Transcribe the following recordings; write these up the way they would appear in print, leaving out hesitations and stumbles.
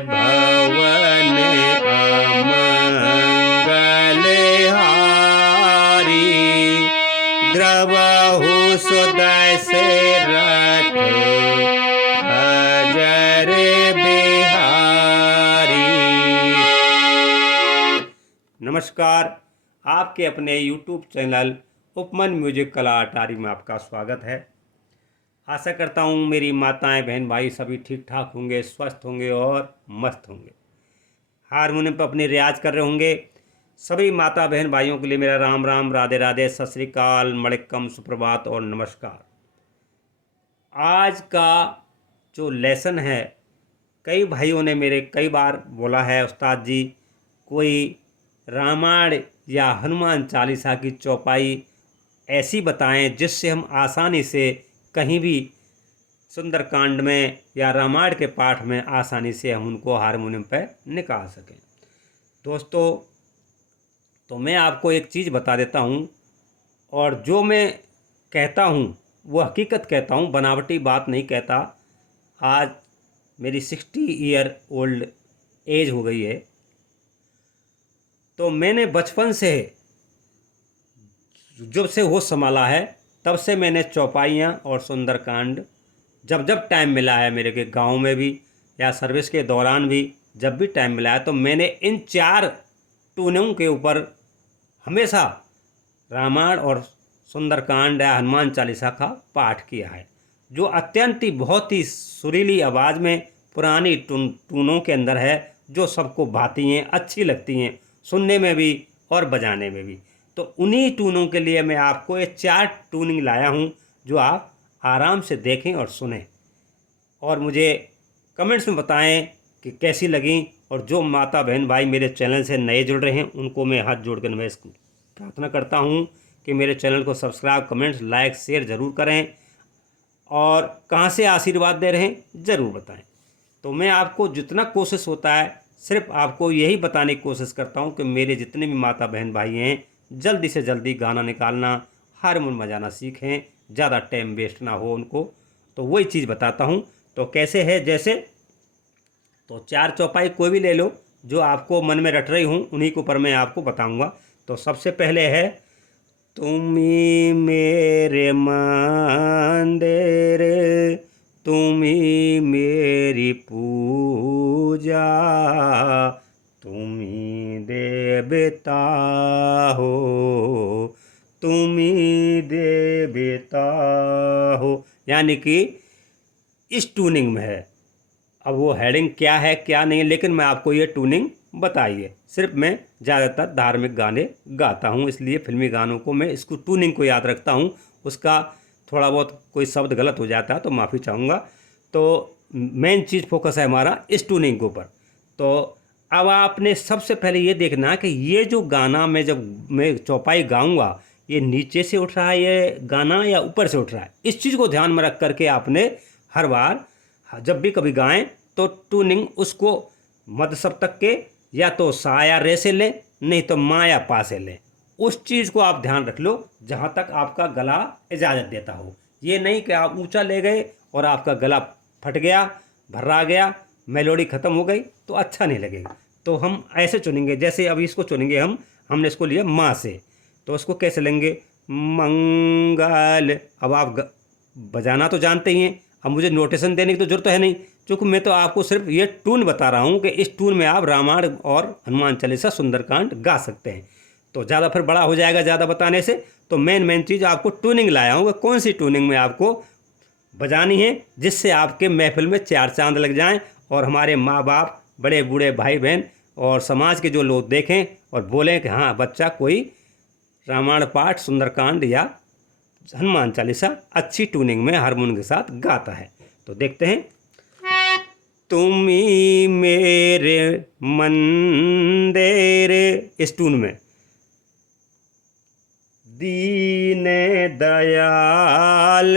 भवन अमंगल हारी। द्रवहु सुदय रथ अजर बिहारी। नमस्कार, आपके अपने YouTube चैनल उपमन म्यूजिक कला अटारी में आपका स्वागत है। आशा करता हूँ मेरी माताएं बहन भाई सभी ठीक ठाक होंगे, स्वस्थ होंगे और मस्त होंगे। हारमोनियम पर अपने रियाज कर रहे होंगे। सभी माता बहन भाइयों के लिए मेरा राम राम, राधे राधे, सत श्री अकाल, मणिक्कम, सुप्रभात और नमस्कार। आज का जो लेसन है, कई भाइयों ने मेरे कई बार बोला है, उस्ताद जी कोई रामायण या हनुमान चालीसा की चौपाई ऐसी बताएं जिससे हम आसानी से कहीं भी सुंदरकांड में या रामायण के पाठ में आसानी से हम उनको हारमोनियम पर निकाल सकें। दोस्तों, तो मैं आपको एक चीज़ बता देता हूँ, और जो मैं कहता हूँ वो हकीकत कहता हूँ, बनावटी बात नहीं कहता। आज मेरी 60 ईयर ओल्ड एज हो गई है, तो मैंने बचपन से जब से होश संभाला है तब से मैंने चौपाइयाँ और सुंदरकांड जब जब टाइम मिला है, मेरे के गांव में भी या सर्विस के दौरान भी जब भी टाइम मिला है, तो मैंने इन 4 टूनों के ऊपर हमेशा रामायण और सुंदरकांड या हनुमान चालीसा का पाठ किया है, जो अत्यंत ही बहुत ही सुरीली आवाज़ में पुरानी टूनों के अंदर है, जो सबको भाती हैं, अच्छी लगती हैं सुनने में भी और बजाने में भी। तो उन्हीं टूनों के लिए मैं आपको ये 4 टूनिंग लाया हूँ, जो आप आराम से देखें और सुनें, और मुझे कमेंट्स में बताएं कि कैसी लगी। और जो माता बहन भाई मेरे चैनल से नए जुड़ रहे हैं, उनको मैं हाथ जोड़ कर नमस्कार प्रार्थना करता हूँ कि मेरे चैनल को सब्सक्राइब, कमेंट्स, लाइक, शेयर ज़रूर करें, और कहाँ से आशीर्वाद दे रहे हैं ज़रूर बताएं। तो मैं आपको जितना कोशिश होता है सिर्फ आपको यही बताने की कोशिश करता हूँ कि मेरे जितने भी माता बहन भाई हैं, जल्दी से जल्दी गाना निकालना, हारमोनियम बजाना सीखें, ज़्यादा टाइम वेस्ट ना हो उनको। तो वही चीज़ बताता हूँ। तो कैसे है, जैसे तो 4 चौपाई कोई भी ले लो जो आपको मन में रट रही हूँ, उन्हीं के ऊपर मैं आपको बताऊँगा। तो सबसे पहले है, तुम्ही मेरे मंदिर, तुम्ही मेरी पूजा, तुम्ही देवता हो, तुम्ही देवता हो, यानी कि इस ट्यूनिंग में है। अब वो हेडिंग क्या है क्या नहीं, लेकिन मैं आपको ये ट्यूनिंग बताइए। सिर्फ मैं ज़्यादातर धार्मिक गाने गाता हूँ, इसलिए फिल्मी गानों को मैं इसको ट्यूनिंग को याद रखता हूँ। उसका थोड़ा बहुत कोई शब्द गलत हो जाता है तो माफ़ी चाहूँगा। तो मेन चीज़ फोकस है हमारा इस ट्यूनिंग के ऊपर। तो अब आपने सबसे पहले ये देखना कि ये जो गाना जब मैं चौपाई गाऊँगा, ये नीचे से उठ रहा है ये गाना या ऊपर से उठ रहा है, इस चीज़ को ध्यान में रख करके आपने हर बार जब भी कभी गाएं तो ट्यूनिंग उसको मध्य सप्तक के या तो सा या रे से लें, नहीं तो मा या पा से लें। उस चीज़ को आप ध्यान रख लो जहाँ तक आपका गला इजाज़त देता हो। ये नहीं कि आप ऊंचा ले गए और आपका गला फट गया, भर्रा गया, मेलोडी ख़त्म हो गई, तो अच्छा नहीं लगेगा। तो हम ऐसे चुनेंगे, जैसे अभी इसको चुनेंगे हमने इसको लिया माँ से, तो उसको कैसे लेंगे, मंगल। अब आप बजाना तो जानते ही हैं, अब मुझे नोटेशन देने की तो जरूरत है नहीं, क्योंकि मैं तो आपको सिर्फ ये टून बता रहा हूँ कि इस टून में आप रामायण और हनुमान चालीसा, सुंदरकांड गा सकते हैं। तो ज़्यादा फिर बड़ा हो जाएगा ज़्यादा बताने से। तो मेन चीज़ आपको ट्यूनिंग लाया हूँ कि कौन सी ट्यूनिंग में आपको बजानी है, जिससे आपके महफिल में 4 चांद लग जाएं, और हमारे माँ बाप, बड़े बूढ़े भाई बहन और समाज के जो लोग देखें और बोलें कि हाँ, बच्चा कोई रामायण पाठ, सुंदरकांड या हनुमान चालीसा अच्छी ट्यूनिंग में हारमोनियम के साथ गाता है। तो देखते हैं, तुम्ही मेरे मंदिर, इस ट्यून में, दीन दयाल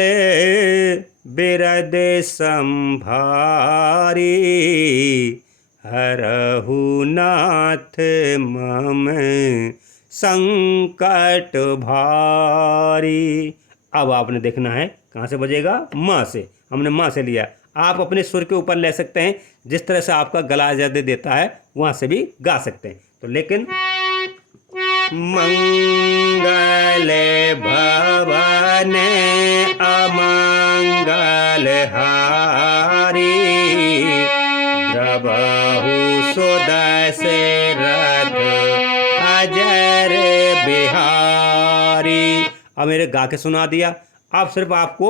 बिरद संभारी, हरहु नाथ मम संकट भारी। अब आपने देखना है कहाँ से बजेगा, माँ से। हमने माँ से लिया। आप अपने सुर के ऊपर ले सकते हैं, जिस तरह से आपका गला इजाज़त देता है वहाँ से भी गा सकते हैं। तो लेकिन मंगल भवन अमंगल हारी, द्रवहु सुदशरथ अजर बिहारी। अब मेरे गा के सुना दिया। अब सिर्फ आपको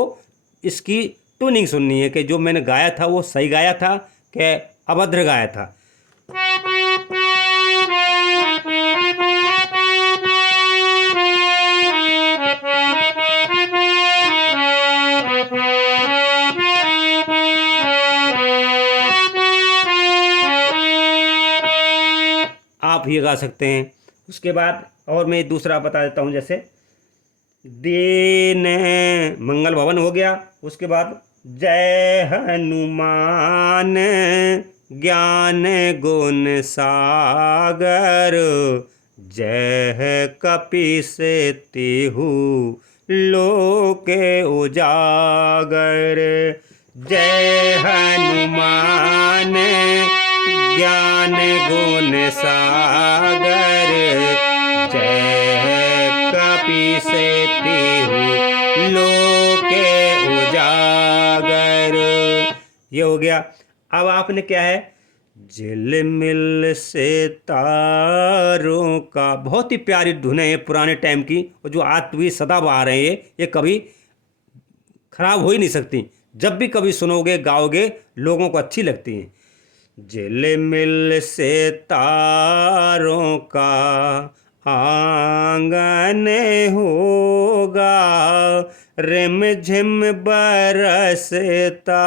इसकी ट्यूनिंग सुननी है कि जो मैंने गाया था वो सही गाया था कि अभद्र गाया था। आप ये गा सकते हैं। उसके बाद और मैं दूसरा बता देता हूँ, जैसे दीन मंगल भवन हो गया। उसके बाद जय हनुमान ज्ञान गुण सागर, जय कपीस तिहु लोके उजागर। जय हनुमान ज्ञान गुण सागर, जय कपीस तिहु लोके उजागर। ये हो गया। अब आपने क्या है, झिलमिल से तारों का, बहुत ही प्यारी धुन है ये पुराने टाइम की, और जो आज भी सदाबहार है ये कभी खराब हो ही नहीं सकती। जब भी कभी सुनोगे गाओगे लोगों को अच्छी लगती हैं। झिलमिल से तारों का आंगन होगा, रिम झिम बरसता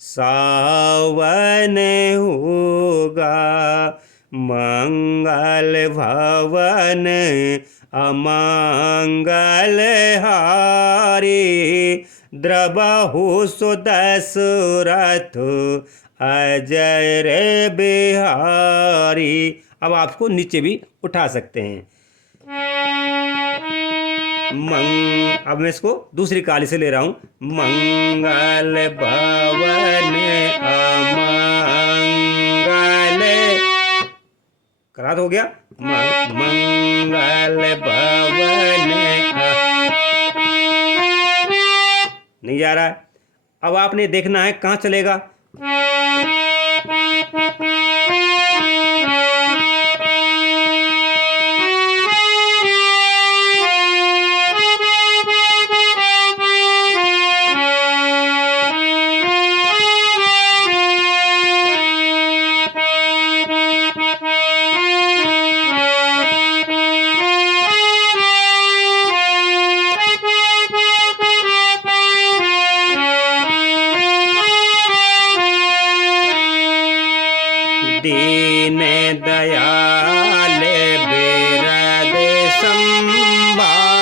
सावन होगा। मंगल भवन अमंगल हारी, द्रवहु सुदशरथ अजय रे बिहारी। अब आपको नीचे भी उठा सकते हैं। अब मैं इसको दूसरी काली से ले रहा हूं। मंगल भवन अमंगल, करात हो गया। मंगल भवन नहीं जा रहा है। अब आपने देखना है कहाँ चलेगा। दीन दयाल बिरद संभारी,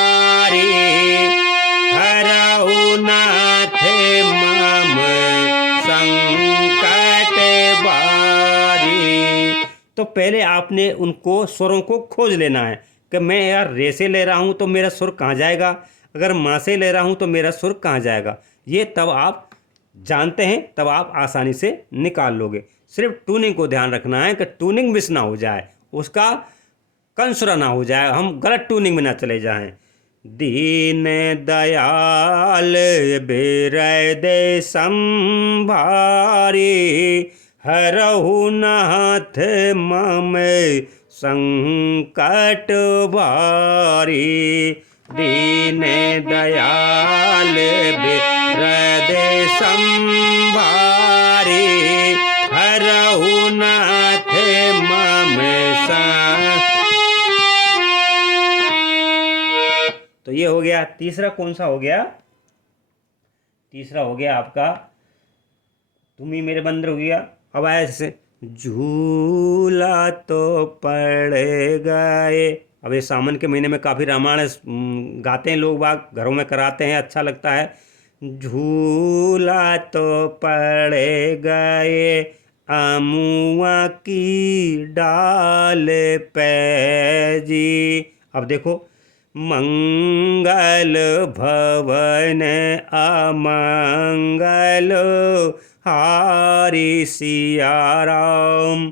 हरऊ नाथ मम संकट बारी। तो पहले आपने उनको स्वरों को खोज लेना है कि मैं यार रे से ले रहा हूँ तो मेरा सुर कहाँ जाएगा, अगर माँ से ले रहा हूँ तो मेरा सुर कहाँ जाएगा। ये तब आप जानते हैं, तब आप आसानी से निकाल लोगे। सिर्फ ट्यूनिंग को ध्यान रखना है कि ट्यूनिंग मिस ना हो जाए, उसका कंसुरा ना हो जाए, हम गलत ट्यूनिंग में ना चले जाएं। दीन दयाल बिरद संभारी, हरहु नाथ मम संकट भारी। दीन दयाल बिरद संभारी, हरहु नाथ मम तो ये हो गया। तीसरा कौन सा हो गया? तीसरा हो गया आपका तुम ही मेरे बंदर हो गया। अब आया जैसे झूला तो पड़ गए। अब ये सावन के महीने में काफ़ी रामायण गाते हैं लोग बाग, घरों में कराते हैं, अच्छा लगता है। झूला तो पड़ गए अमुआ की डाल पे जी। अब देखो मंगल भवन अमंगल हारी सिया राम।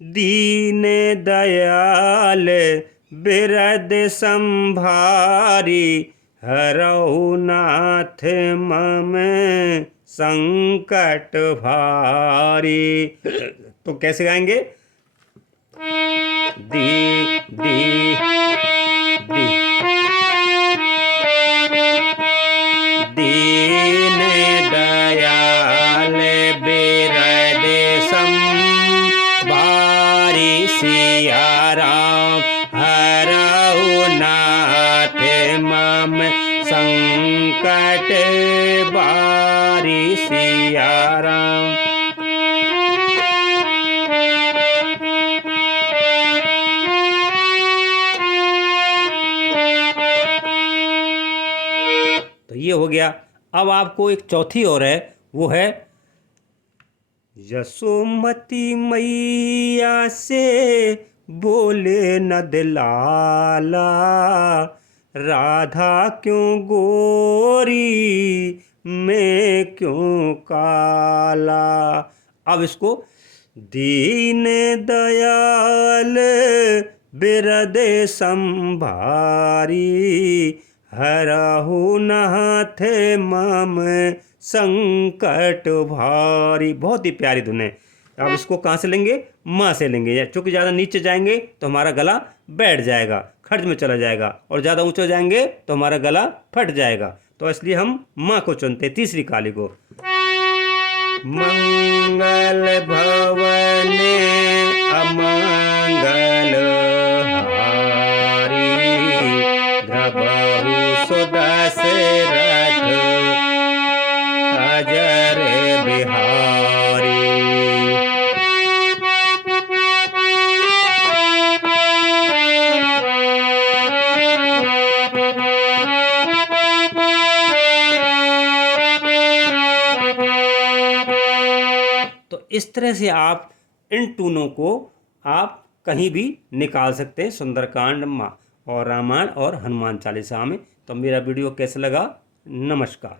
दीन दयाल बिरद संभारी हरऊ नाथ मम संकट भारी। तो कैसे गाएंगे? दी दी दी दीन दयाल बिरद संभारी सिया राम हरऊ नाथ मम संकट बारी सिया राम। तो ये हो गया। अब आपको एक चौथी और है, वो है यशोमती मैया से बोले नद लाला राधा क्यों गोरी मैं क्यों काला। अब इसको दीन दयाल बिरद संभारी हरहु नाथ मम संकट भारी। बहुत ही प्यारी धुन है। अब इसको कहाँ से लेंगे? माँ से लेंगे। चूँकि ज़्यादा नीचे जाएंगे तो हमारा गला बैठ जाएगा, खर्च में चला जाएगा, और ज़्यादा ऊंचे जाएंगे तो हमारा गला फट जाएगा। तो इसलिए हम माँ को चुनते, तीसरी काली को। मंगल भवन अमंगल हारी द्रवहु सुदशरथ अजर बिहारी। तो इस तरह से आप इन टूनों को आप कहीं भी निकाल सकते हैं, सुंदरकांड और रामायण और हनुमान चालीसा में। तो मेरा वीडियो कैसा लगा? नमस्कार।